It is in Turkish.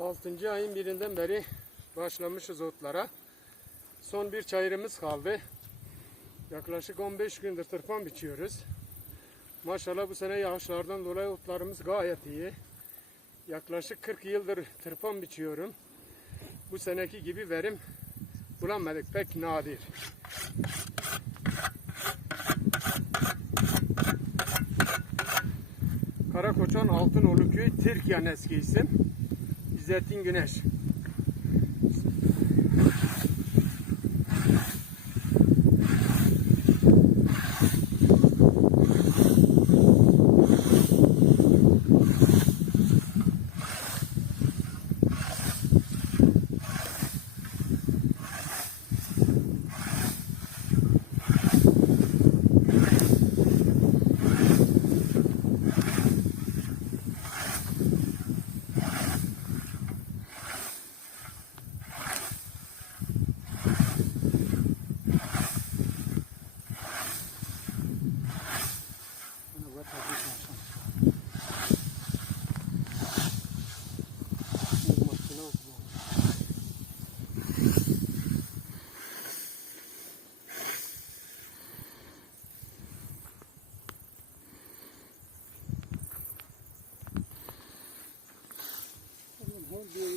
6. ayın birinden beri başlamışız otlara. Son bir çayırımız kaldı. Yaklaşık 15 gündür tırpan biçiyoruz. Maşallah bu sene yağışlardan dolayı otlarımız gayet iyi. Yaklaşık 40 yıldır tırpan biçiyorum. Bu seneki gibi verim bulamadık. Pek nadir. Karakoçan Altınoğlu Köyü Türkiye'nin eski isim. İzzettin Güneş. দিয়ে